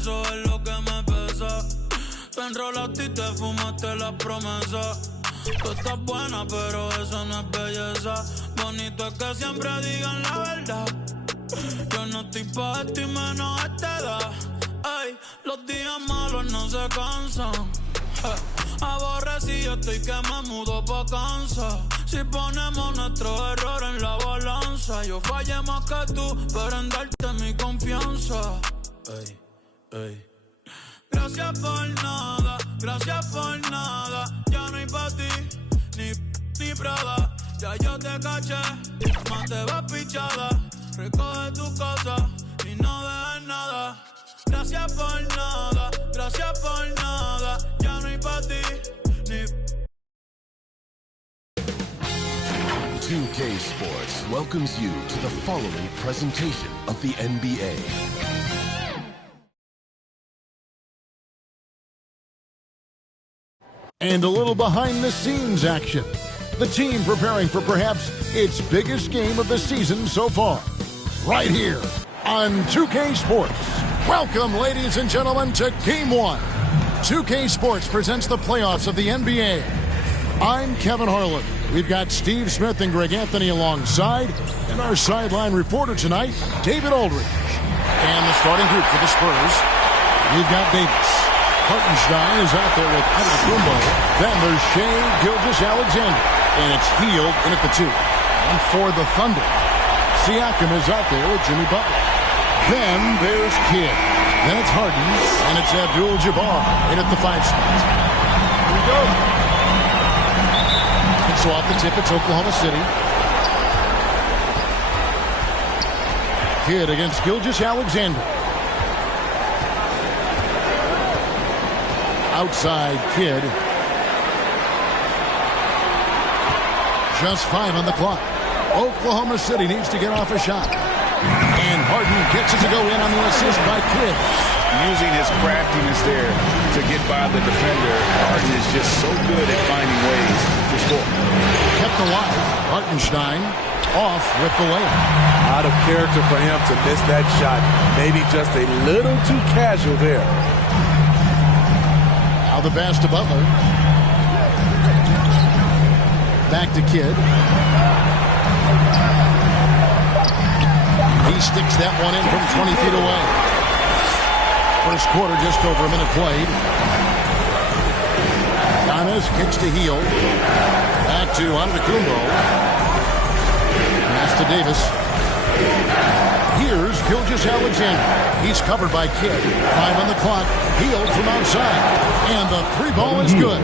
eso es lo que me pesa. Te enrolaste y te fumaste las promesas. Tú estás buena, pero eso no es belleza. Bonito es que siempre digan la verdad. Yo no estoy pa' esto y menos a esta edad. Ey, los días malos no se cansan. Aborrecido estoy que me mudo pa' Kansas. Si ponemos nuestro error en la balanza, yo fallé más que tú, pero en darte mi confianza. Ey, ey. Gracias por nada, gracias por nada. Ya no hay pa' ti, ni Prada. Ya yo te caché, más te vas pichada. Recoge tu cosa y no dejes nada. Gracias por nada, gracias por nada. Ya no hay pa' ti, ni 2K Sports welcomes you to the following presentation of the NBA. And a little behind-the-scenes action. The team preparing for perhaps its biggest game of the season so far. Right here on 2K Sports. Welcome, ladies and gentlemen, to Game 1. 2K Sports presents the playoffs of the NBA. I'm Kevin Harlan. We've got Steve Smith and Greg Anthony alongside, and our sideline reporter tonight, David Aldridge. And the starting group for the Spurs, we've got Davis. Hartenstein is out there with Antetokounmpo. Then there's Shai Gilgeous-Alexander, and it's Hield in at the 2. And for the Thunder, Siakam is out there with Jimmy Butler. Then there's Kidd. Then it's Harden, and it's Abdul-Jabbar in at the 5 spot. Here we go. And so off the tip, it's Oklahoma City. Kidd against Gilgeous-Alexander. Outside Kidd. Just 5 on the clock. Oklahoma City needs to get off a shot. And Harden gets it to go in on the assist by Kidd. Using his craftiness there to get by the defender. Harden is just so good at finding ways to score. Kept alive. Hartenstein off with the layup. Out of character for him to miss that shot. Maybe just a little too casual there. Now the pass to Butler. Back to Kidd. He sticks that one in from 20 feet away. First quarter, just over a minute played. Giannis kicks to Hield. Back to Antetokounmpo. Pass to Davis. Here's Gilgeous-Alexander. He's covered by Kidd. 5 on the clock. Hield from outside. And the 3 ball is good.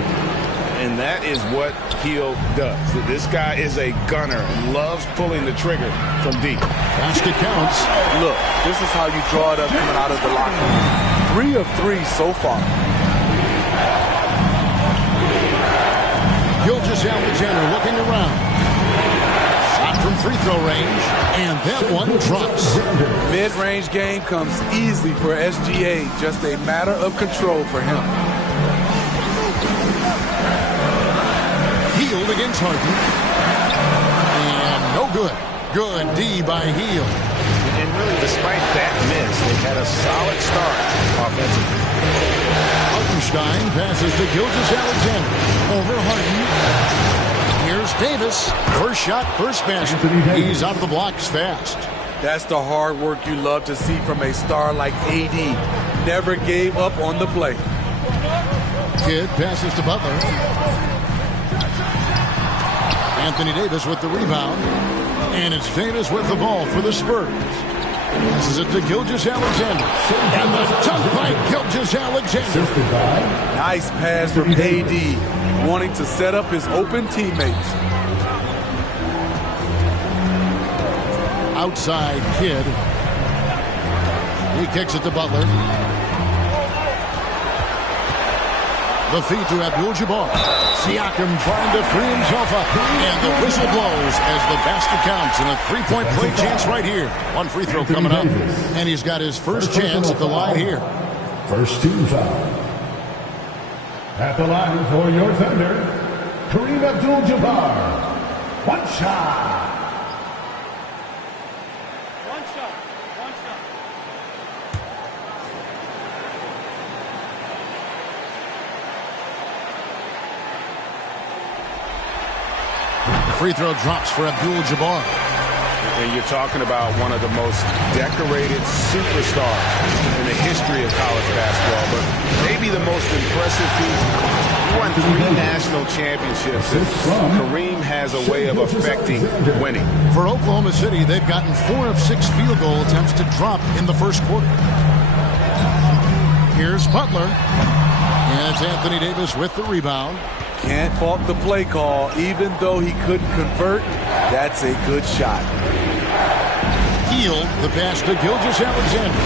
And that is what Hield does. This guy is a gunner. Loves pulling the trigger from deep. Basket counts. Look, this is how you draw it up coming out of the locker room. 3 of 3 so far. Gilgeous-Alexander looking around. Shot from free throw range. And that one drops. Mid-range game comes easily for SGA. Just a matter of control for him. Hield against Harden. And no good. Good D by Hield. And really, despite that miss, they had a solid start offensively. Hartenstein passes to Gilgeous-Alexander. Over Harden. Here's Davis. First shot, first basket. He's out of the blocks fast. That's the hard work you love to see from a star like AD. Never gave up on the play. Kidd passes to Butler. Anthony Davis with the rebound. And it's Davis with the ball for the Spurs. Passes it to Gilgeous-Alexander. And the dunk by Gilgeous-Alexander. Nice pass from AD, wanting to set up his open teammates. Outside Kidd. He kicks it to Butler. The feed to Abdul-Jabbar. Siakam trying to free himself up. And the whistle blows as the basket counts. And a three-point play chance right here. One free throw coming up. And he's got his first chance at the line here. First team foul. At the line for your Thunder, Kareem Abdul-Jabbar. One shot. Free throw drops for Abdul-Jabbar. And you're talking about one of the most decorated superstars in the history of college basketball, but maybe the most impressive feat. He won 3 national championships, and Kareem has a way of affecting winning. For Oklahoma City, they've gotten 4 of 6 field goal attempts to drop in the first quarter. Here's Butler, and it's Anthony Davis with the rebound. Can't fault the play call. Even though he couldn't convert, that's a good shot. Hield the pass to Gilgeous-Alexander.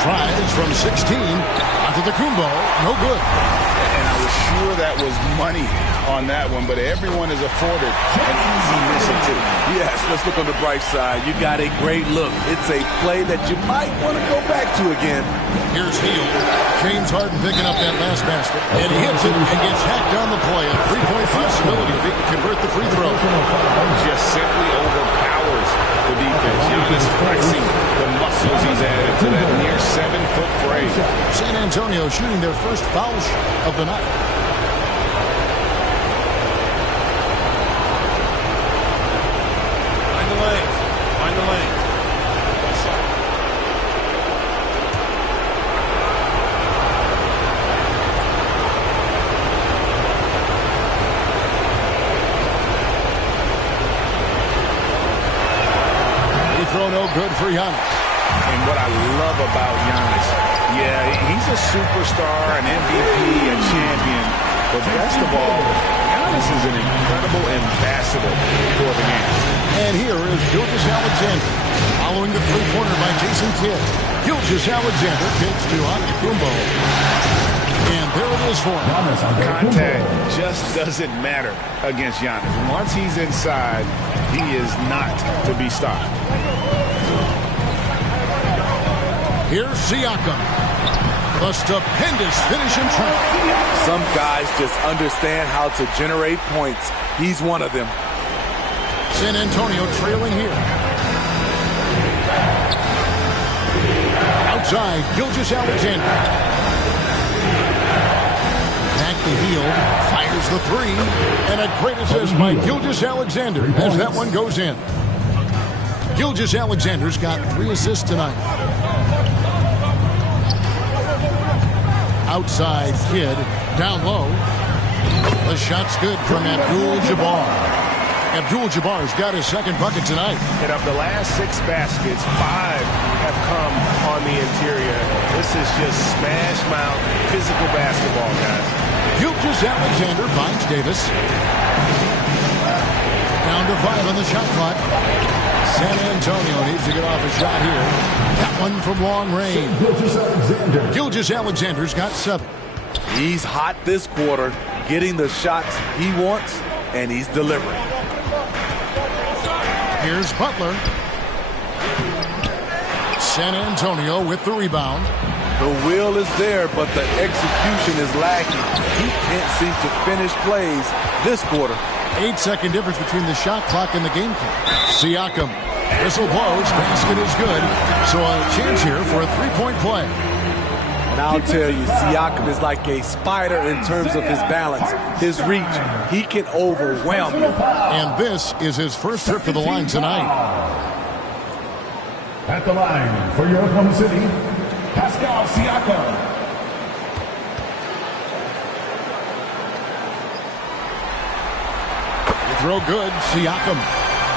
Tries from 16 onto the Kumbo. No good. And I was sure that was money on that one, but everyone is afforded an easy miss or two. Yes, let's look on the bright side. You got a great look. It's a play that you might want to go back to again. Here's Hield. James Harden picking up that last basket. And he hits it and gets hacked on the play. A 3-point possibility if he can convert the free throw. Just simply overpowers the defense. Giannis flexing the muscles he's added to that near 7-foot frame. San Antonio shooting their first foul shot of the night. Find the lane. Throw no good for Giannis. And what I love about Giannis, yeah, he's a superstar, an MVP, a champion, but best of all, Giannis is an incredible ambassador for the game. And here is Gilgeous-Alexander following the three-pointer by Jason Kidd. Gilgeous-Alexander kicks to Antetokounmpo. And there it is for him. Contact just doesn't matter against Giannis. Once he's inside, he is not to be stopped. Here's Siakam. A stupendous finish in traffic. Some guys just understand how to generate points. He's one of them. San Antonio trailing here. Outside, Gilgeous-Alexander. Back to Hield, fires the three, and a great assist by Gilgeous-Alexander as that one goes in. Gilgeous-Alexander's got 3 assists tonight. Outside Kidd, down low. The shot's good from Abdul-Jabbar. Abdul-Jabbar's got his second bucket tonight. And of the last 6 baskets, 5 have come on the interior. This is just smash mouth physical basketball, guys. Gilgeous-Alexander finds Davis. Down to 5 on the shot clock. San Antonio needs to get off a shot here. That one from long range. Gilgeous-Alexander's got 7. He's hot this quarter, getting the shots he wants, and he's delivering. Here's Butler. San Antonio with the rebound. The will is there, but the execution is lacking. He can't seem to finish plays this quarter. 8-second difference between the shot clock and the game clock. Siakam. Whistle blows. Basket is good. So a chance here for a 3-point play. And I'll tell you, Siakam is like a spider in terms of his balance, his reach. He can overwhelm you. And this is his first trip to the line tonight. At the line for your Oklahoma City, Pascal Siakam. Throw good, Siakam.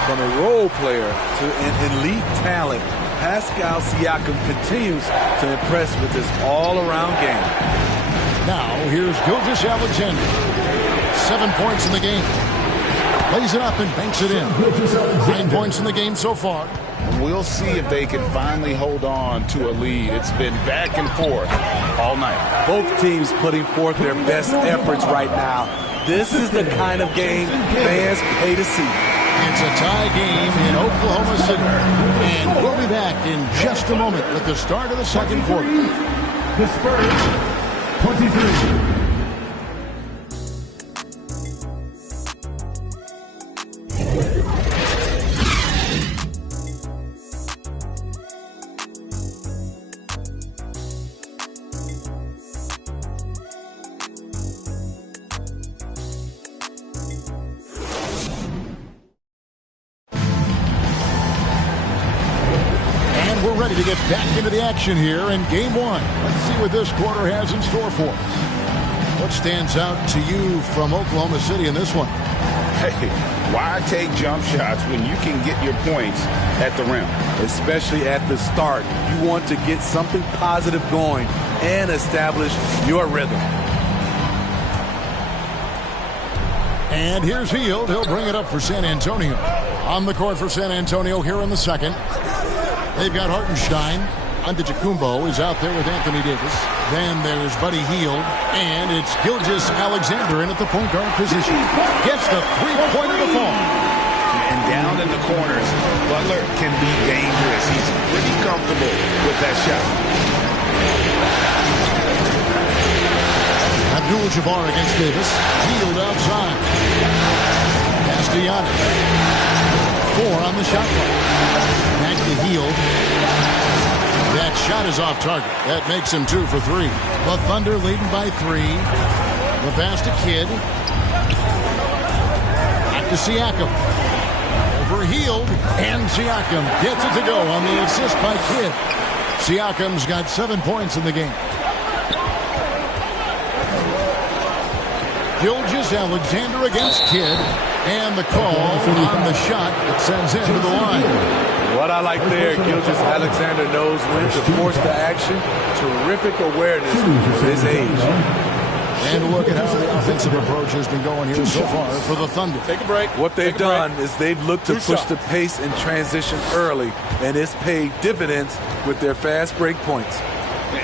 From a role player to an elite talent, Pascal Siakam continues to impress with his all-around game. Now, here's Gilgeous-Alexander. 7 points in the game. Lays it up and banks it in. 9 points in the game so far. We'll see if they can finally hold on to a lead. It's been back and forth all night. Both teams putting forth their best efforts right now. This is the kind of game fans pay to see. It's a tie game in Oklahoma City. And we'll be back in just a moment with the start of the second quarter. The Spurs, 23. ready to get back into the action here in game one. Let's see what this quarter has in store for us. What stands out to you from Oklahoma City in this one? Hey, why take jump shots when you can get your points at the rim? Especially at the start. You want to get something positive going and establish your rhythm. And here's Hield. He'll bring it up for San Antonio. On the court for San Antonio here in the second. They've got Hartenstein. Antetokounmpo is out there with Anthony Davis. Then there's Buddy Hield. And it's Gilgeous-Alexander in at the point guard position. Gets the three-pointer to fall. And down in the corners, Butler can be dangerous. He's pretty comfortable with that shot. Abdul-Jabbar against Davis. Hield outside. Pass to Giannis. 4 on the shot clock. Back to Hield. That shot is off target. That makes him 2 for 3. The Thunder leading by 3. The pass to Kidd. Back to Siakam. Over Hield. And Siakam gets it to go on the assist by Kidd. Siakam's got 7 points in the game. Gilgeous-Alexander against Kidd. And the call on the shot that sends him to the line. What I like there, Gilgeous-Alexander knows when to force the action. Terrific awareness for his age. And look at how the offensive approach has been going here so far for the Thunder. Take a break. What they've done is they've looked to push the pace and transition early, and it's paid dividends with their fast break points.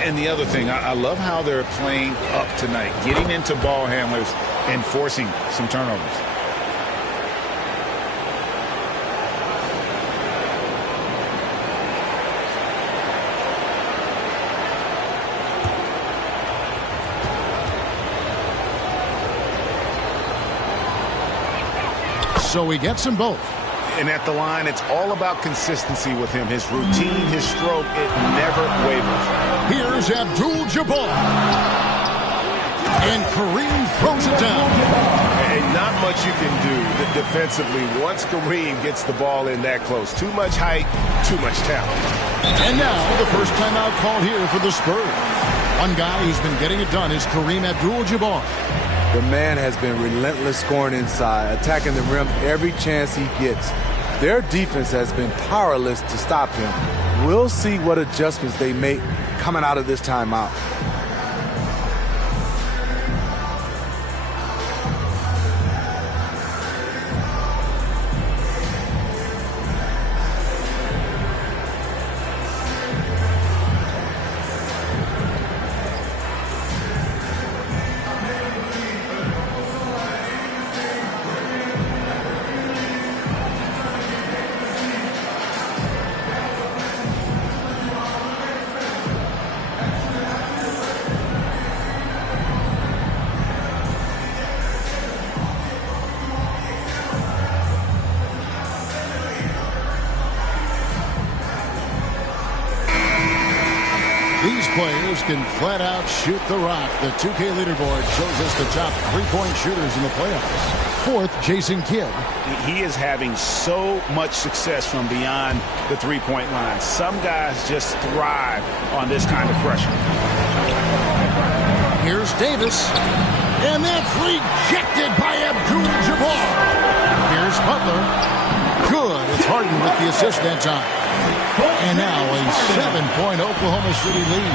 And the other thing, I love how they're playing up tonight, getting into ball handlers and forcing some turnovers. So he gets them both. And at the line, it's all about consistency with him. His routine, his stroke, it never wavers. Here's Abdul-Jabbar. And Kareem throws it down. And not much you can do defensively once Kareem gets the ball in that close. Too much height, too much talent. And now the first timeout called here for the Spurs. One guy who's been getting it done is Kareem Abdul-Jabbar. The man has been relentless scoring inside, attacking the rim every chance he gets. Their defense has been powerless to stop him. We'll see what adjustments they make coming out of this timeout. These players can flat out shoot the rock. The 2K leaderboard shows us the top three-point shooters in the playoffs. Fourth, Jason Kidd. He is having so much success from beyond the three-point line. Some guys just thrive on this kind of pressure. Here's Davis. And that's rejected by Abdul-Jabbar. Here's Butler. Good. It's Harden with the assist that time. And now a 7-point Oklahoma City lead.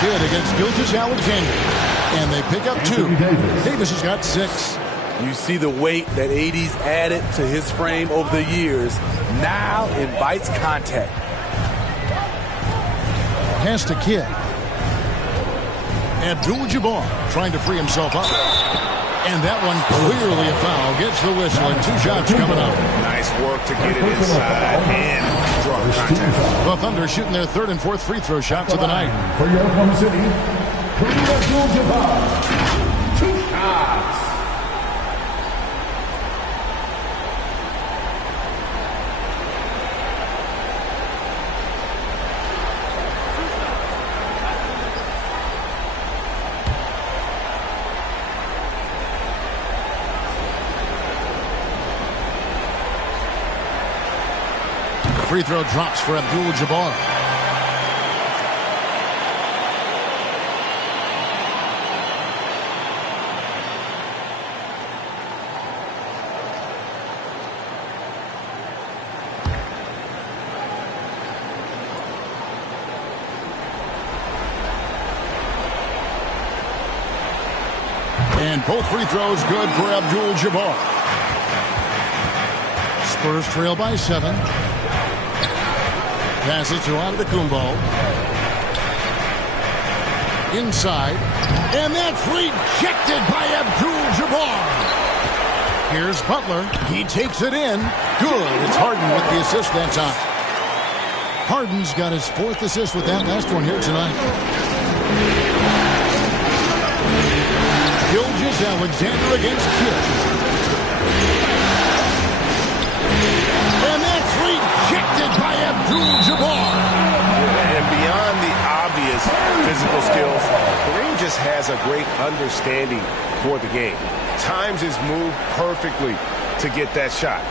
Good against Gilgeous-Alexander. And they pick up 2. Davis has got 6. You see the weight that AD's added to his frame over the years. Now invites contact. Pass to Kidd. Abdul-Jabbar trying to free himself up. And that one clearly a foul. Gets the whistle and 2 shots coming up. Nice work to get it inside and draw contact. The Thunder shooting their 3rd and 4th free throw shots of the night. For your Oklahoma City, Kareem Abdul-Jabbar. 2 shots. free throw drops for Abdul-Jabbar. And both free throws good for Abdul-Jabbar. Spurs trail by 7. Passes to Antetokounmpo. Inside. And that's rejected by Abdul-Jabbar. Here's Butler. He takes it in. Good. It's Harden with the assist that time. Harden's got his 4th assist with that last one here tonight. Gilgeous-Alexander against Kidd. And that's rejected by Abdul-Jabbar. And beyond the obvious physical skills, Kareem just has a great understanding for the game. Times his move perfectly to get that shot.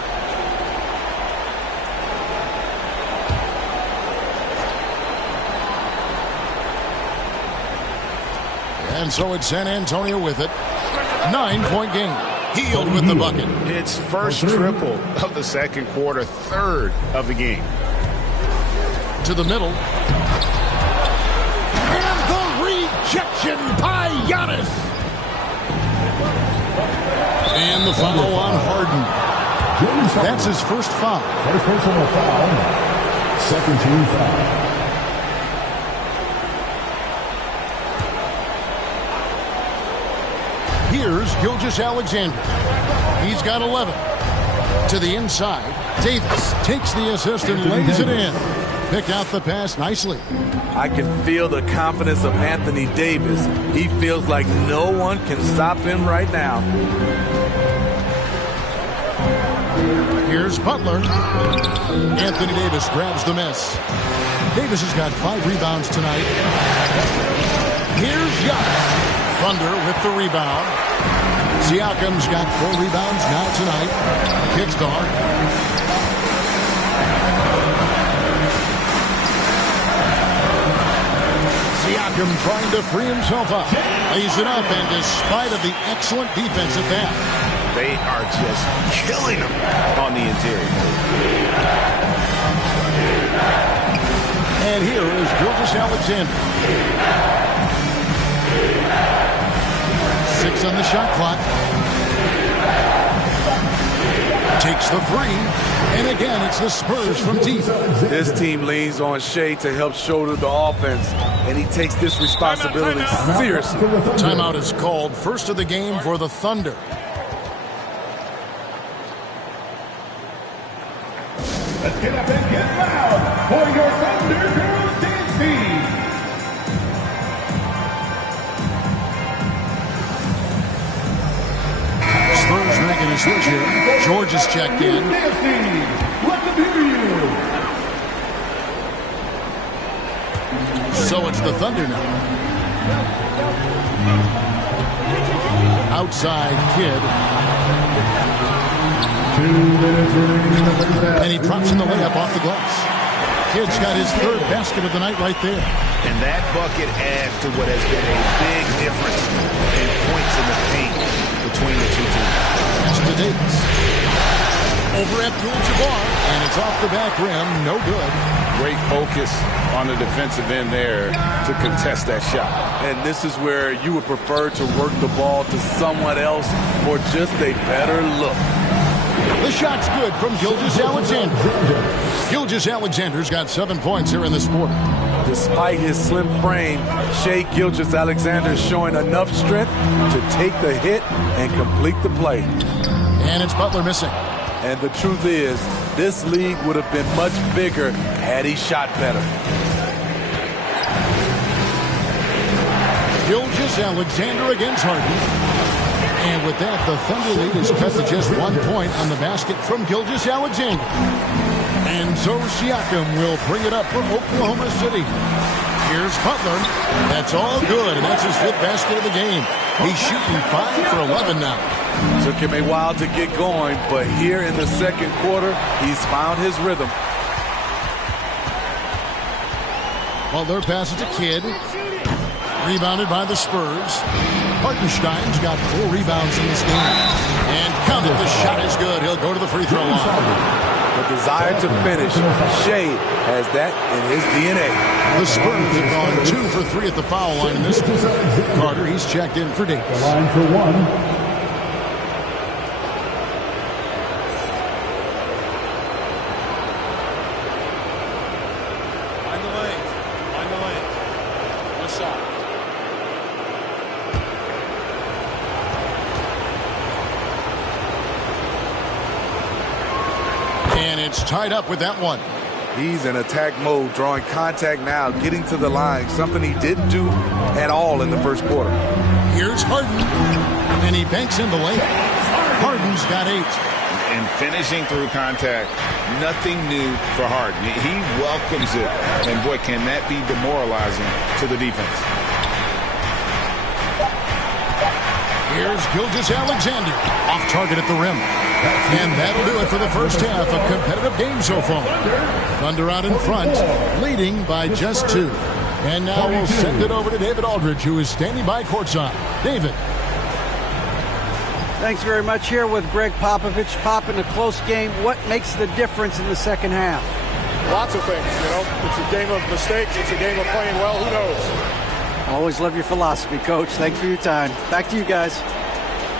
And so it's San Antonio with it. 9-point game. Hield with the bucket. It's first triple of the second quarter, 3rd of the game. To the middle. And the rejection by Giannis. And the foul on Harden. That's his first foul. First personal foul. Second team foul. Here's Gilgeous-Alexander. He's got 11. To the inside. Davis takes the assist and lays it in. Picked out the pass nicely. I can feel the confidence of Anthony Davis. He feels like no one can stop him right now. Here's Butler. Anthony Davis grabs the miss. Davis has got 5 rebounds tonight. Here's Giannis. Thunder with the rebound. Siakam's got 4 rebounds now tonight. Kickstart. Siakam trying to free himself up. Lays it up, and despite of the excellent defense at that, they are just killing him on the interior. And here is Gilgeous-Alexander. 6 on the shot clock. Takes the 3. And again, it's the Spurs from deep. This team leans on Shea to help shoulder the offense, and he takes this responsibility seriously. Timeout is called. First of the game for the Thunder. Let's get up and get loud for your Thunder Girls Dance Team. Spurs making a switch here. George is checked in. So it's the Thunder now. Outside Kidd. 2 minutes remaining in the first half. And he drops in the layup off the glass. Kidd's got his 3rd basket of the night right there. And that bucket adds to what has been a big difference in points in the paint between the two teams. Pass to Davis. Over Abdul-Jabbar, and it's off the back rim. No good. Great focus on the defensive end there to contest that shot. And this is where you would prefer to work the ball to someone else for just a better look. The shot's good from Gilgeous-Alexander. Gilgeous-Alexander's got 7 points here in this quarter. Despite his slim frame, Shea Gilgeous-Alexander is showing enough strength to take the hit and complete the play. And it's Butler missing. And the truth is, this league would have been much bigger had he shot better. Gilgeous-Alexander against Harden. And with that, the Thunder lead is cut to just 1 point on the basket from Gilgeous-Alexander. And so Siakam will bring it up for Oklahoma City. Here's Butler. That's all good, and that's his 5th basket of the game. He's shooting 5 for 11 now. Took him a while to get going, but here in the second quarter, he's found his rhythm. Butler passes to Kidd. Rebounded by the Spurs. Hartenstein's got 4 rebounds in this game. And counted. The shot is good. He'll go to the free throw line. The desire to finish. Shea has that in his DNA. The Spurs have gone 2 for 3 at the foul line in this one. Carter, he's checked in for Davis. The line for 1. It's tied up with that one. He's in attack mode, drawing contact now, getting to the line, something he didn't do at all in the first quarter. Here's Harden, and he banks in the layup. Harden's got 8. And finishing through contact, nothing new for Harden. He welcomes it, and boy, can that be demoralizing to the defense. Here's Gilgeous-Alexander, off target at the rim. And that'll do it for the first half. A competitive game so far. Thunder out in front, leading by just 2. And now we'll send it over to David Aldridge, who is standing by courtside. David. Thanks very much. Here with Greg Popovich. Pop, in a close game, what makes the difference in the second half? Lots of things, you know. It's a game of mistakes. It's a game of playing well. Who knows? Always love your philosophy, Coach. Thanks for your time. Back to you guys.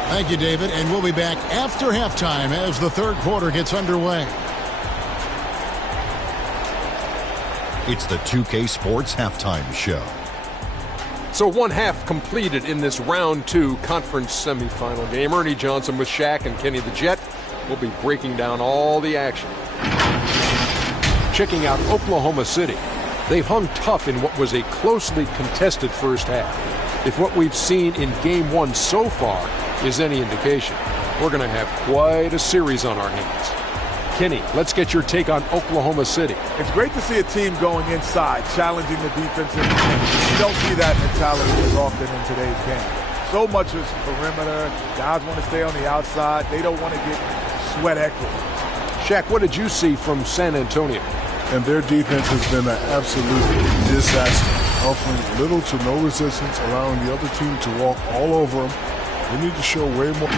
Thank you, David. And we'll be back after halftime as the third quarter gets underway. It's the 2K Sports Halftime Show. So 1 half completed in this round 2 conference semifinal game. Ernie Johnson with Shaq and Kenny the Jet will be breaking down all the action. Checking out Oklahoma City. They've hung tough in what was a closely contested first half. If what we've seen in game 1 so far is any indication, we're going to have quite a series on our hands. Kenny, let's get your take on Oklahoma City. It's great to see a team going inside, challenging the defense. You don't see that mentality as often in today's game. So much is perimeter. Guys want to stay on the outside. They don't want to get sweat equity. Shaq, what did you see from San Antonio? And their defense has been an absolute disaster, offering little to no resistance, allowing the other team to walk all over them. We need to show way more.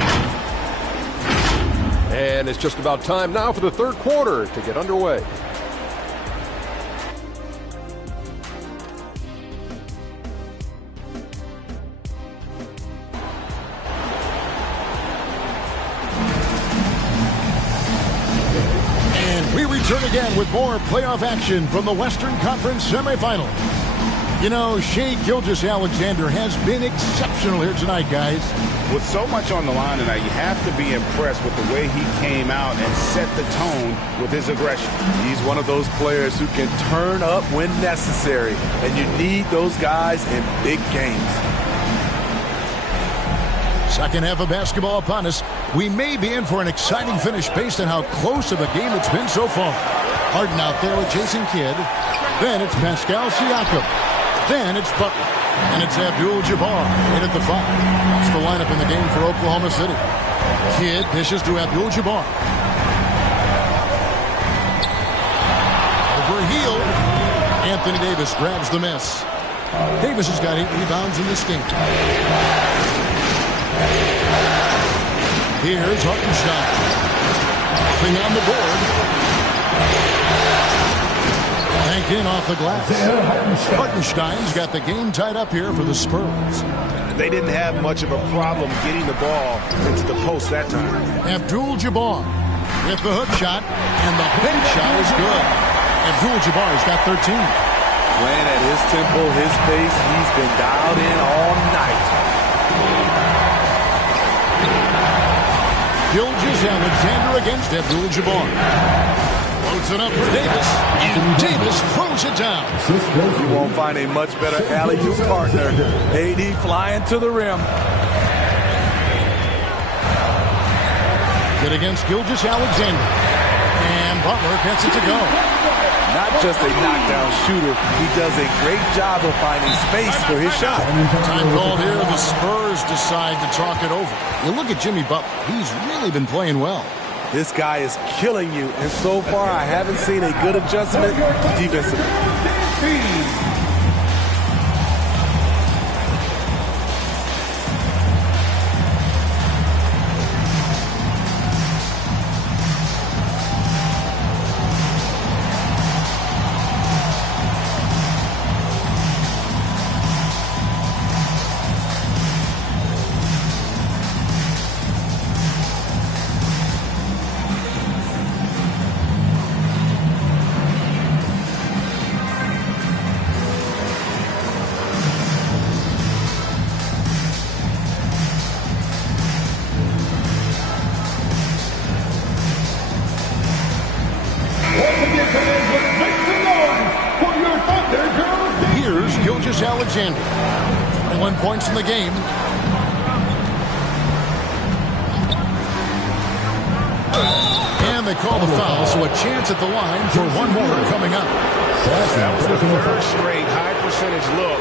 And it's just about time now for the third quarter to get underway. And we return again with more playoff action from the Western Conference semifinals. You know, Shai Gilgeous-Alexander has been exceptional here tonight, guys. With so much on the line tonight, you have to be impressed with the way he came out and set the tone with his aggression. He's one of those players who can turn up when necessary, and you need those guys in big games. Second half of basketball upon us. We may be in for an exciting finish based on how close of a game it's been so far. Harden out there with Jason Kidd. Then it's Pascal Siakam. Then it's Butler. And it's Abdul-Jabbar in at the 5. That's the lineup in the game for Oklahoma City. Kidd dishes to Abdul-Jabbar. Over heel. Anthony Davis grabs the miss. Davis has got 8 rebounds in this game. Here's Hartenstein. Nothing on the board. Banked in off the glass. Hartenstein's got the game tied up here for the Spurs. They didn't have much of a problem getting the ball into the post that time. Abdul-Jabbar with the hook shot, and the hook shot is good. Abdul-Jabbar's got 13. Playing at his tempo, his pace, he's been dialed in all night. Gilgeous-Alexander against Abdul-Jabbar. Loads it up for Davis, and Davis throws it down. You won't find a much better alley-oop partner. AD flying to the rim. Good against Gilgeous-Alexander. And Butler gets it to go. Not just a knockdown shooter, he does a great job of finding space for his shot. Time called here. The Spurs decide to talk it over. You look at Jimmy Butler. He's really been playing well. This guy is killing you, and so far I haven't seen a good adjustment defensively. speed. Here's Alexander. 21 points in the game. And they call the foul, so a chance at the line for one more coming up. That was the third straight high percentage look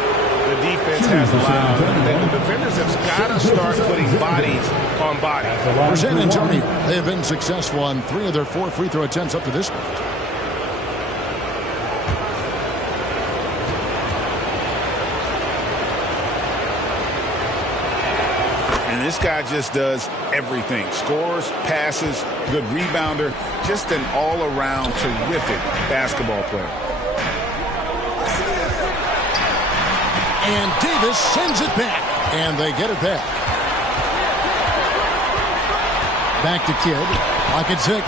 the defense has allowed. And the defenders have got to start putting bodies on bodies. For San Antonio, they have been successful on 3 of their 4 free throw attempts up to this point. This guy just does everything. Scores, passes, good rebounder, just an all-around terrific basketball player. And Davis sends it back. And they get it back. Back to Kidd. Lock at 6.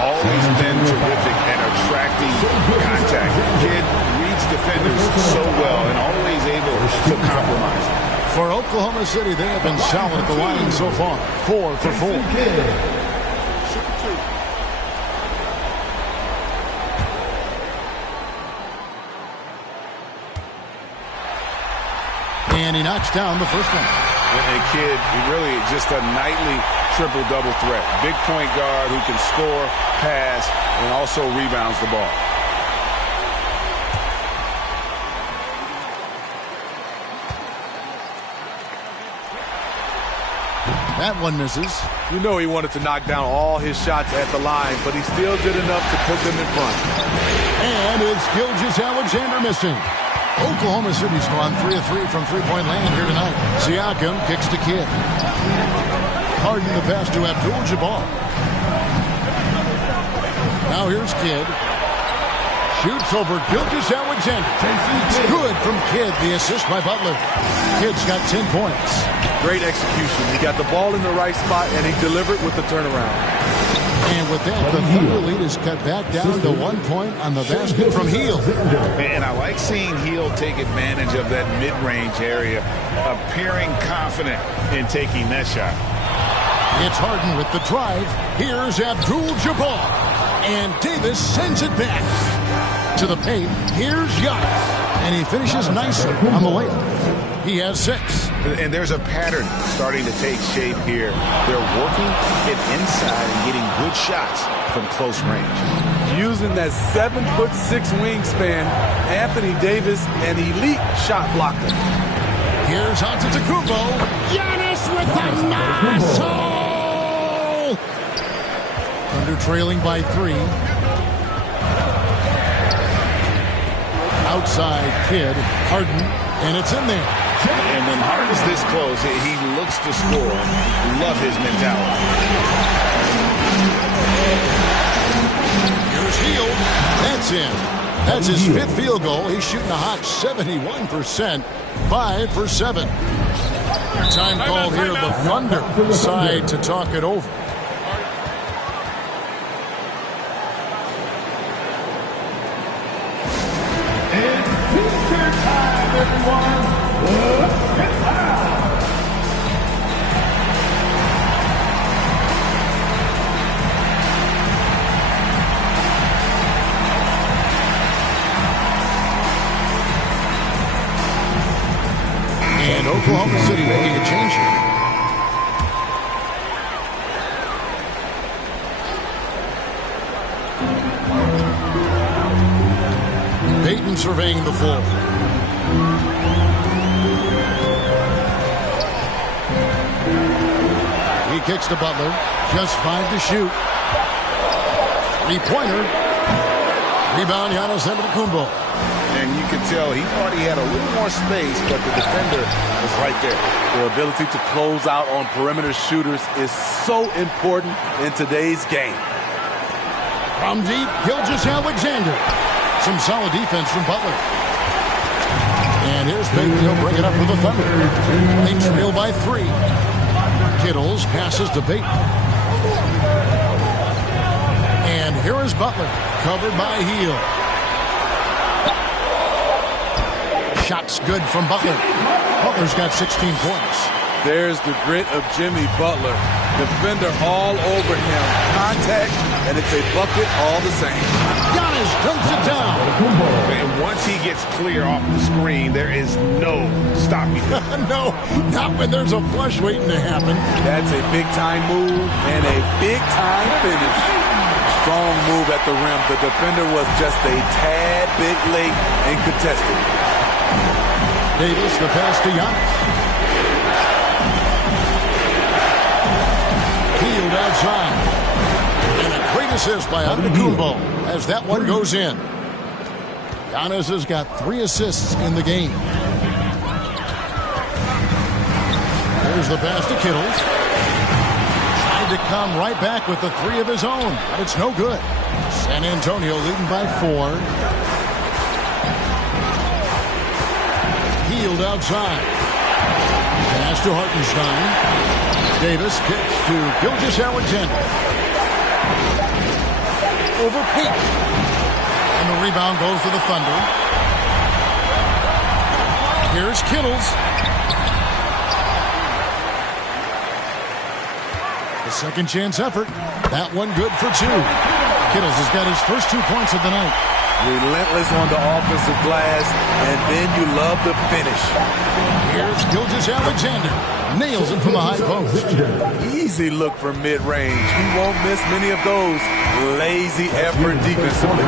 Always been terrific at attracting contact. Kidd reads defenders so well and always able to compromise. For Oklahoma City, they have been solid at the line so far. 4 for 4. And he knocks down the first one. And Kidd, he really just a nightly triple-double threat. Big point guard who can score, pass, and also rebounds the ball. That one misses. You know he wanted to knock down all his shots at the line, but he still did enough to put them in front. And it's Gilgeous-Alexander missing. Oklahoma City's gone 3 of 3 from three-point land here tonight. Siakam kicks to Kidd. Harden the pass to Abdul-Jabbar. Now here's Kidd. Shoots over Gilgeous-Alexander. It's good from Kidd. The assist by Butler. Kidd's got 10 points. Great execution. He got the ball in the right spot, and he delivered with the turnaround. And with that, the Thunder lead is cut back down to 1 point on the basket from Hield. And I like seeing Hield take advantage of that mid-range area, appearing confident in taking that shot. It's Harden with the drive. Here's Abdul-Jabbar. And Davis sends it back to the paint. Here's Giannis. And he finishes nicely on the layup. He has 6. And there's a pattern starting to take shape here. They're working it inside and getting good shots from close range. Using that 7'6" wingspan, Anthony Davis, an elite shot blocker. Here's Antetokounmpo. Giannis with the muscle! Under trailing by 3. Outside Kidd, Harden, and it's in there. And when Harden's this close, he looks to score. Love his mentality. Here's Hield. That's in. That's his 5th field goal. He's shooting a hot 71%. 5 for 7. Time called here. The Thunder decide to talk it over. It's feature time, everyone. Look it out. And Oklahoma City making a change here. Payton surveying the floor. He kicks to Butler. Just 5 to shoot. 3-pointer. Rebound, Giannis Antetokounmpo. And you can tell he thought he had a little more space, but the defender was right there. The ability to close out on perimeter shooters is so important in today's game. From deep, Gilgeous-Alexander. Some solid defense from Butler. And here's Big. He'll bring it up for the Thunder. They trail by 3. Kittles passes to Bate. And here is Butler, covered by Hield. Shot's good from Butler. Butler's got 16 points. There's the grit of Jimmy Butler. Defender all over him. Contact, and it's a bucket all the same. Giannis dunks it down. And once he gets clear off the screen, there is no stopping him. No, not when there's a flush waiting to happen. That's a big-time move and a big-time finish. Strong move at the rim. The defender was just a tad bit late and contested. Davis, the pass to Giannis. Hield outside. And a great assist by Antetokounmpo as that one goes in. Giannis has got 3 assists in the game. There's the pass to Kittles. Tried to come right back with the 3 of his own, but it's no good. San Antonio leading by 4. Hield outside. Pass to Hartenstein. Davis kicks to Gilgeous-Alexander. Over Pete. And the rebound goes to the Thunder. Here's Kittles. The second chance effort. That one good for 2. Kittles has got his first 2 points of the night. Relentless on the offensive glass, and then you love the finish. Here's Gilgeous-Alexander. Nails it from the high post. Easy look from mid-range. He won't miss many of those. Lazy effort defensively.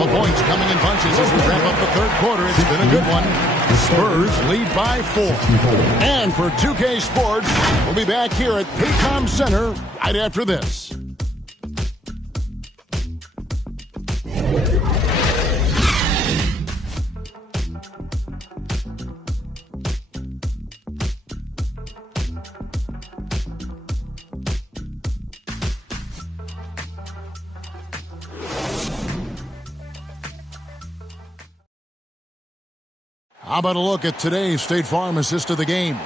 Well, points coming in bunches as we wrap up the third quarter. It's been a good one. The Spurs lead by 4. And for 2K Sports, we'll be back here at Paycom Center right after this. How about a look at today's State Farm assist of the game?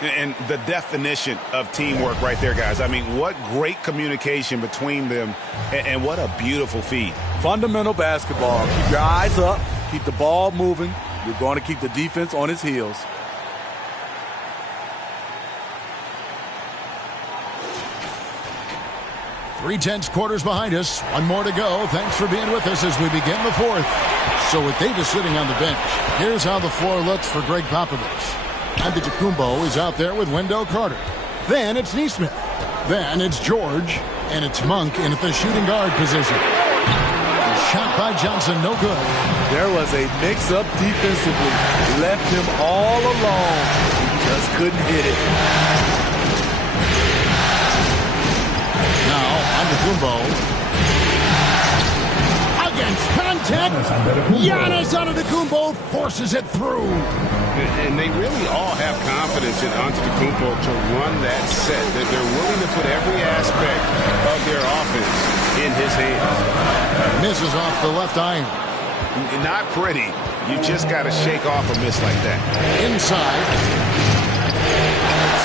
And the definition of teamwork right there, guys. I mean, what great communication between them, and what a beautiful feed. Fundamental basketball. Keep your eyes up. Keep the ball moving. You're going to keep the defense on its heels. Three-tenths quarters behind us. One more to go. Thanks for being with us as we begin the fourth. So with Davis sitting on the bench, here's how the floor looks for Greg Popovich. Antetokounmpo is out there with Wendell Carter. Then it's Nesmith. Then it's George. And it's Monk in at the shooting guard position. A shot by Johnson, no good. There was a mix-up defensively. Left him all alone. He just couldn't hit it. Now, Antetokounmpo. Against contact. Giannis Antetokounmpo forces it through. And they really all have confidence in Antetokounmpo to run that set. That they're willing to put every aspect of their offense in his hands. Misses off the left iron. Not pretty. You just got to shake off a miss like that. Inside.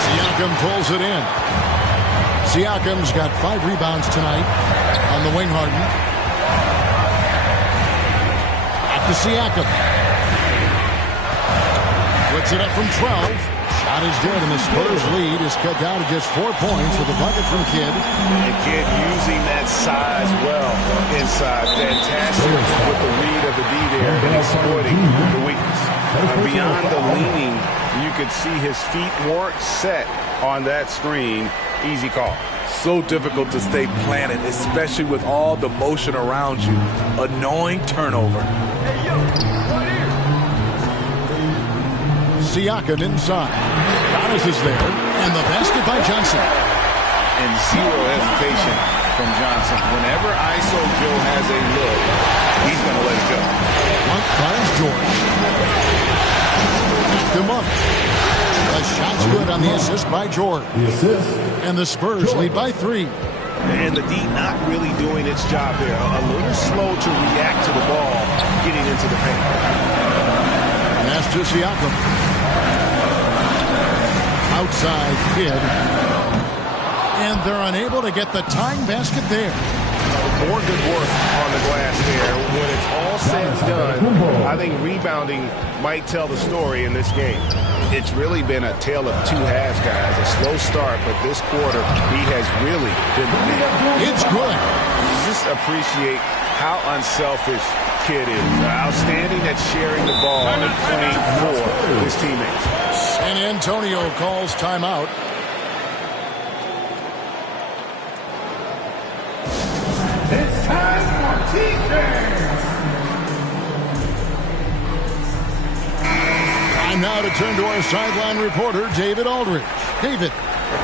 Siakam pulls it in. Siakam's got 5 rebounds tonight on the wing. Harden. Back to Siakam. Puts it up from 12. Shot is good, and the Spurs lead is cut down to just 4 points with a bucket from Kidd. And Kidd using that size well inside. Fantastic with the read of the D there and exploiting the weakness. Beyond the leaning, you could see his feet weren't set on that screen. Easy call. So difficult to stay planted, especially with all the motion around you. Annoying turnover. Siakam inside. Giannis is there, and the basket by Johnson. And zero hesitation from Johnson. Whenever ISO Joe has a look, he's going to Monk. The shot's good on the assist by George. And the Spurs lead by 3. And the D not really doing its job there. A little slow to react to the ball getting into the paint. And that's to Siakam. Outside Kidd. And they're unable to get the tying basket there. More good work on the glass there. When it's all said and done, I think rebounding might tell the story in this game. It's really been a tale of two halves, guys. A slow start, but this quarter, he has really been the man. It's good. Just appreciate how unselfish Kidd is. Outstanding at sharing the ball and playing for his teammates. San Antonio calls timeout. It's time for defense. Time now to turn to our sideline reporter, David Aldridge. David.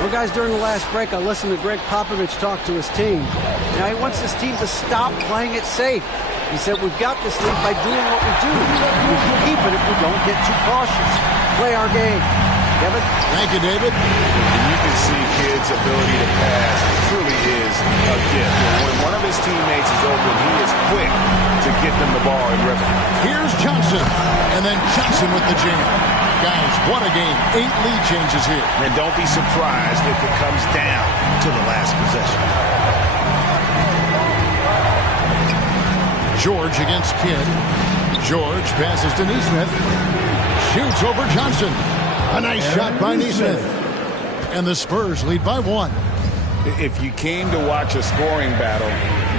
Well, guys, during the last break, I listened to Greg Popovich talk to his team. Now, he wants his team to stop playing it safe. He said, we've got this lead by doing what we do. We can keep it if we don't get too cautious. Play our game. Kevin? Thank you, David. You can see Kidd's ability to pass truly is a gift. When one of his teammates is open, he is quick to get them the ball in rhythm. Here's Johnson, and then Johnson with the jam. Guys, what a game. 8 lead changes here. And don't be surprised if it comes down to the last possession. George against Kidd. George passes to Nesmith. Shoots over Johnson. A nice shot by Nesmith. And the Spurs lead by 1. If you came to watch a scoring battle,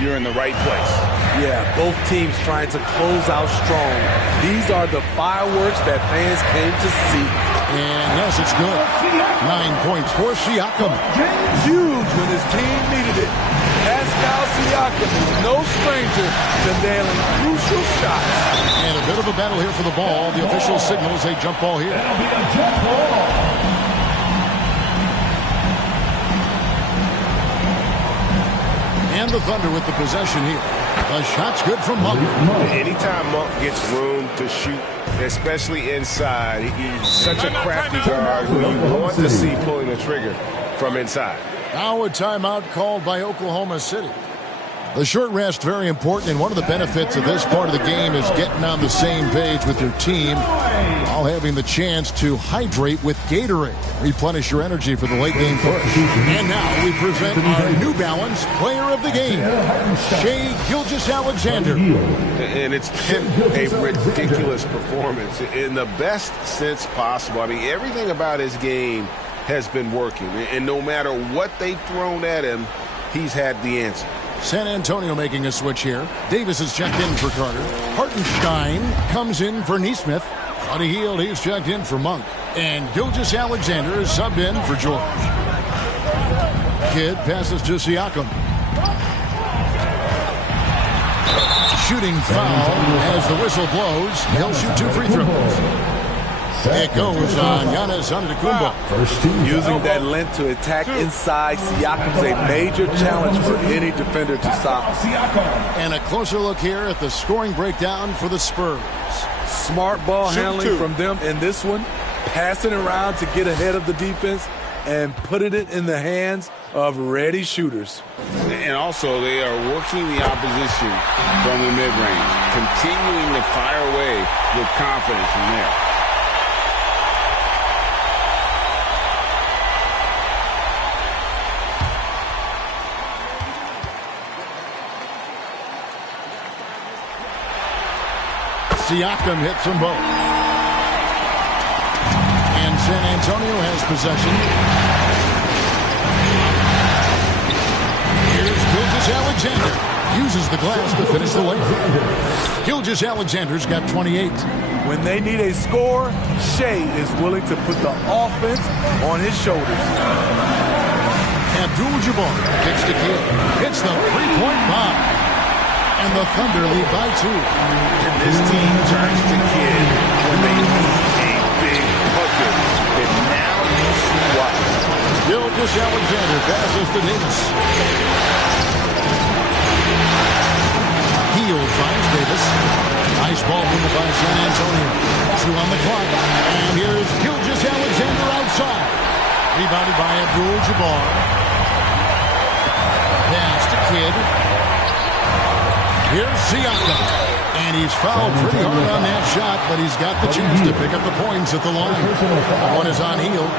you're in the right place. Yeah, both teams trying to close out strong. These are the fireworks that fans came to see. And yes, it's good. 9 points for Siakam. Huge when his team needed it. Pascal Siakam is no stranger to nailing crucial shots. And a bit of a battle here for the ball. The official signals a jump ball here. That'll be a jump ball. And the Thunder with the possession here. The shot's good from Monk. Anytime Monk gets room to shoot, especially inside, he's such a crafty guard who you want to see pulling the trigger from inside. Now a timeout called by Oklahoma City. The short rest, very important, and one of the benefits of this part of the game is getting on the same page with your team while having the chance to hydrate with Gatorade. Replenish your energy for the late game push. And now we present our New Balance player of the game, Shai Gilgeous-Alexander. And it's been a ridiculous performance in the best sense possible. I mean, everything about his game has been working, and no matter what they've thrown at him, he's had the answer. San Antonio making a switch here. Davis is checked in for Carter. Hartenstein comes in for Nesmith. Buddy Hield, he's checked in for Monk. And Gilgeous-Alexander is subbed in for George. Kidd passes to Siakam. Shooting foul as the whistle blows. He'll shoot 2 free throws. It goes on Giannis Antetokounmpo. Using that length to attack inside, Siakam's a major challenge for any defender to stop. And a closer look here at the scoring breakdown for the Spurs. Smart ball handling from them in this one, passing around to get ahead of the defense and putting it in the hands of ready shooters. And also, they are working the opposition from the mid-range, continuing to fire away with confidence from there. Siakam hits them both. And San Antonio has possession. Here's Gilgeous-Alexander. Uses the glass to finish the layup. Gilgeous-Alexander's got 28. When they need a score, Shai is willing to put the offense on his shoulders. Abdul-Jabbar kicks to Kidd. Hits the three-point bomb. And the Thunder lead by 2. And this team turns to Kidd when they need a big bucket. And now you see why. Gilgeous-Alexander passes to Davis. Hield finds Davis. Nice ball movement by San Antonio. 2 on the clock. And here's Gilgeous-Alexander outside. Rebounded by Abdul-Jabbar. Pass to Kidd. Here's Siakam. And he's fouled pretty hard on that shot, but he's got the chance to pick up the points at the line. One is on Hield.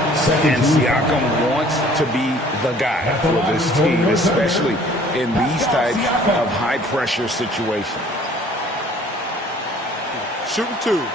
And Siakam wants to be the guy for this team, especially in these types of high-pressure situations. Shooting 2.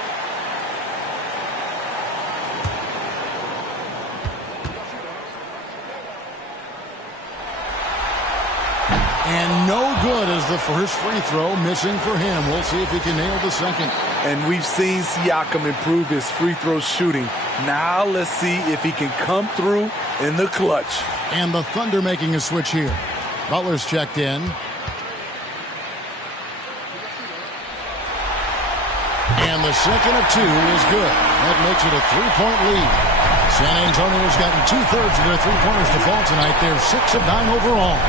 And no good as the first free throw, missing for him. We'll see if he can nail the second. And we've seen Siakam improve his free throw shooting. Now let's see if he can come through in the clutch. And the Thunder making a switch here. Butler's checked in. And the second of 2 is good. That makes it a 3-point lead. San Antonio's gotten 2/3 of their three-pointers to fall tonight. They're 6 of 9 overall.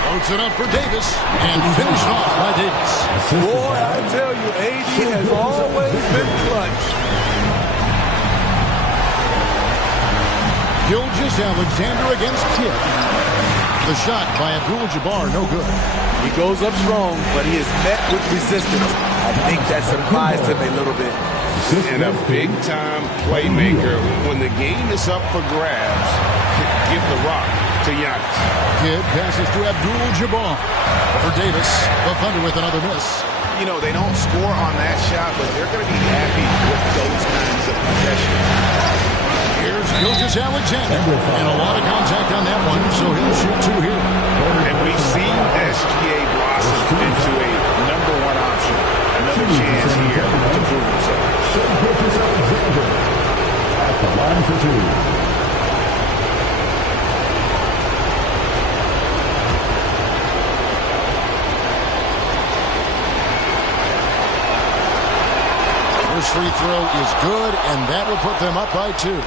Loads it up for Davis and finished off by Davis. Boy, I tell you, AD has always been clutch. Gilgeous-Alexander against Kidd. The shot by Abdul-Jabbar, no good. He goes up strong, but he is met with resistance. I think that surprised him a little bit. And a big-time playmaker. When the game is up for grabs, give the rock to Giannis. Kidd passes to Abdul-Jabbar. For Davis, the Thunder with another miss. You know, they don't score on that shot, but they're going to be happy with those kinds of possessions. Here's Gilgeous-Alexander. And a lot of contact on that one, so he'll shoot 2 here. And we've seen SGA blossom into a #1 option. Another chance here to prove himself. Gilgeous-Alexander at the line for 2. First free throw is good, and that will put them up by 2.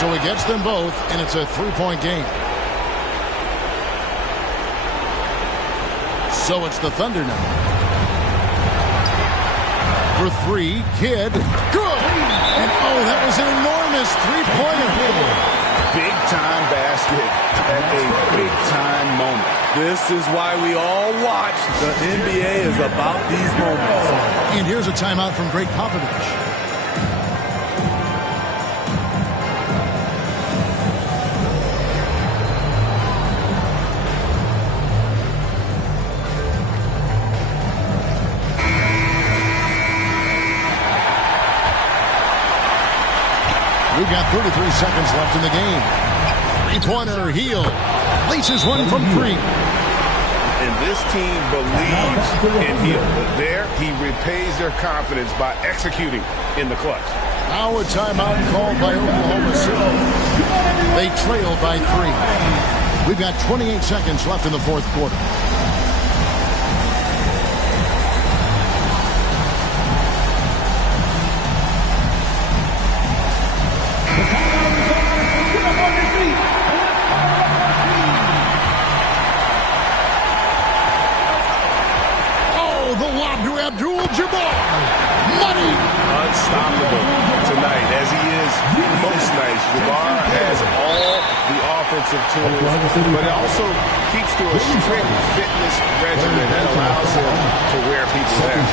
So he gets them both, and it's a 3-point game. So it's the Thunder now. For 3, Kidd. Good! And oh, that was an enormous 3-pointer. Big-time basket at a big-time moment. This is why we all watch. The NBA is about these moments. And here's a timeout from Greg Popovich. We've got 33 seconds left in the game. 3-pointer, Hield. Laces one from 3. And this team believes in Hield. But there, he repays their confidence by executing in the clutch. Now a timeout called by Oklahoma City. They trail by 3. We've got 28 seconds left in the fourth quarter. Abdul-Jabbar, money! Unstoppable tonight, as he is most nights. Jabbar has all the offensive tools, but it also keeps to a strict fitness regimen that allows him to wear people down.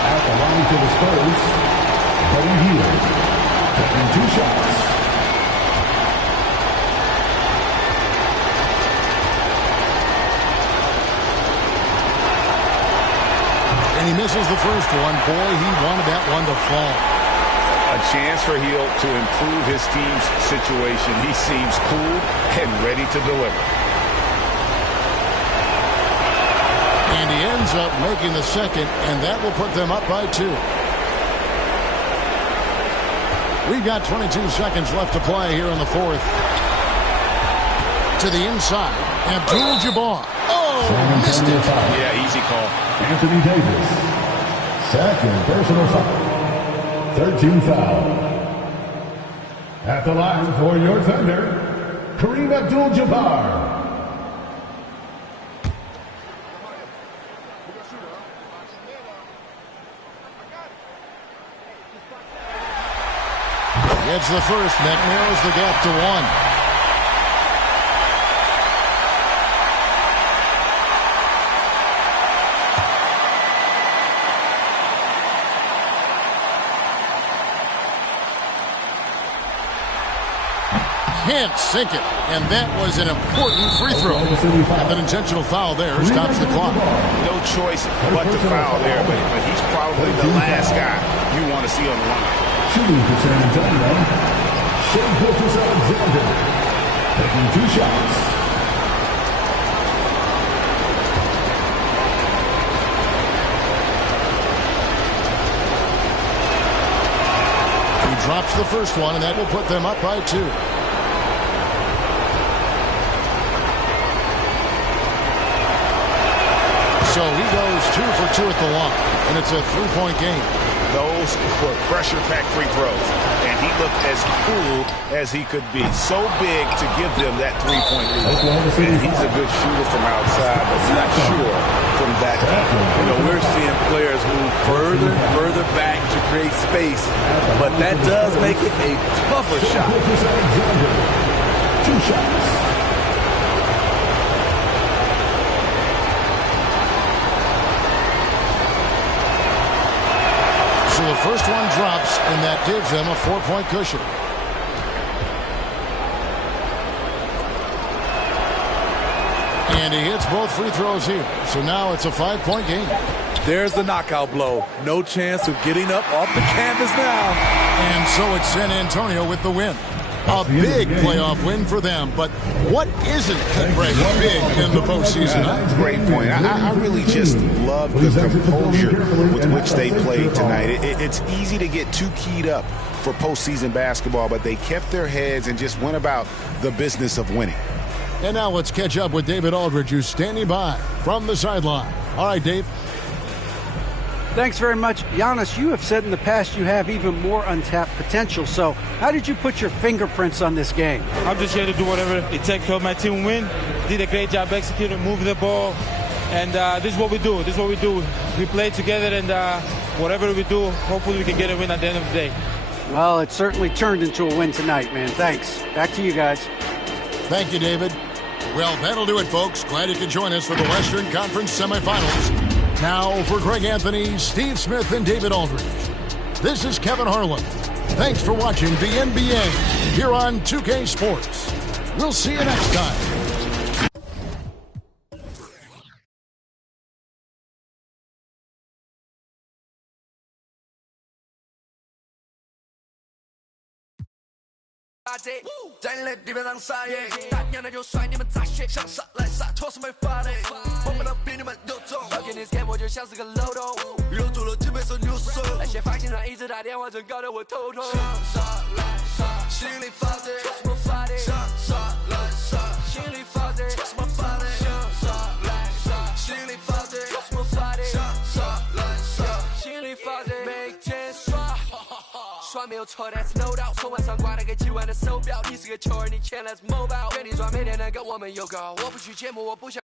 At the line for the Spurs, Buddy Hield, taking 2 shots. And he misses the first one. Boy, he wanted that one to fall. A chance for Hield to improve his team's situation. He seems cool and ready to deliver. And he ends up making the second, and that will put them up by 2. We've got 22 seconds left to play here in the fourth. To the inside, Abdul-Jabbar. Oh, missed it. Yeah, easy call. Anthony Davis, Second personal foul. 13 foul. At the line for your Thunder, Kareem Abdul-Jabbar. It's the first. That narrows the gap to 1. Can't sink it, and that was an important free throw. And an intentional foul there stops the clock. No choice but to foul there, but he's probably the last guy you want to see on the line. Shooting for San Antonio, Shea Gilgeous-Alexander, taking 2 shots. He drops the first one, and that will put them up by 2. So he goes 2 for 2 at the line, and it's a 3-point game. Those were pressure-packed free throws, and he looked as cool as he could be. So big to give them that 3-point lead. And he's a good shooter from outside, but not sure from that deep. You know, we're seeing players move further and further back to create space, but that does make it a tougher shot. 2 shots. So the first one drops, and that gives them a 4-point cushion. And he hits both free throws here. So now it's a 5-point game. There's the knockout blow. No chance of getting up off the canvas now. And so it's San Antonio with the win. A big playoff win for them, but what isn't Greg big in the postseason? Great point. I really just love the composure with which they played tonight. It's easy to get too keyed up for postseason basketball, but they kept their heads and just went about the business of winning. And now let's catch up with David Aldridge, who's standing by from the sideline. All right, Dave. Thanks very much. Giannis, you have said in the past you have even more untapped potential. So how did you put your fingerprints on this game? I'm just here to do whatever it takes to help my team win. Did a great job executing, moving the ball. And this is what we do. This is what we do. We play together, and whatever we do, hopefully we can get a win at the end of the day. Well, it certainly turned into a win tonight, man. Thanks. Back to you guys. Thank you, David. Well, that'll do it, folks. Glad you could join us for the Western Conference semifinals. Now for Greg Anthony, Steve Smith, and David Aldridge. This is Kevin Harlan. Thanks for watching the NBA here on 2K Sports. We'll see you next time.在那地面上撒野，大娘的就甩你们炸血，想杀来杀，脱是没法的，我们都比你们有种。要给你 scam 我就像是个漏洞，又做了几倍手扭手，那些发型上一直打电话，真搞得我头痛。杀来杀，心里发的，脱什么发的？杀来杀，心里发的，脱什么发的？杀来杀，心里发的，脱什么发的？杀来杀，心里发的，每天刷。刷没有错 ，That's no doubt。从晚上挂了个几万的手表，你是个球儿，你钱来自某宝。跟你装每天能跟我们有搞，我不去节目，我不想。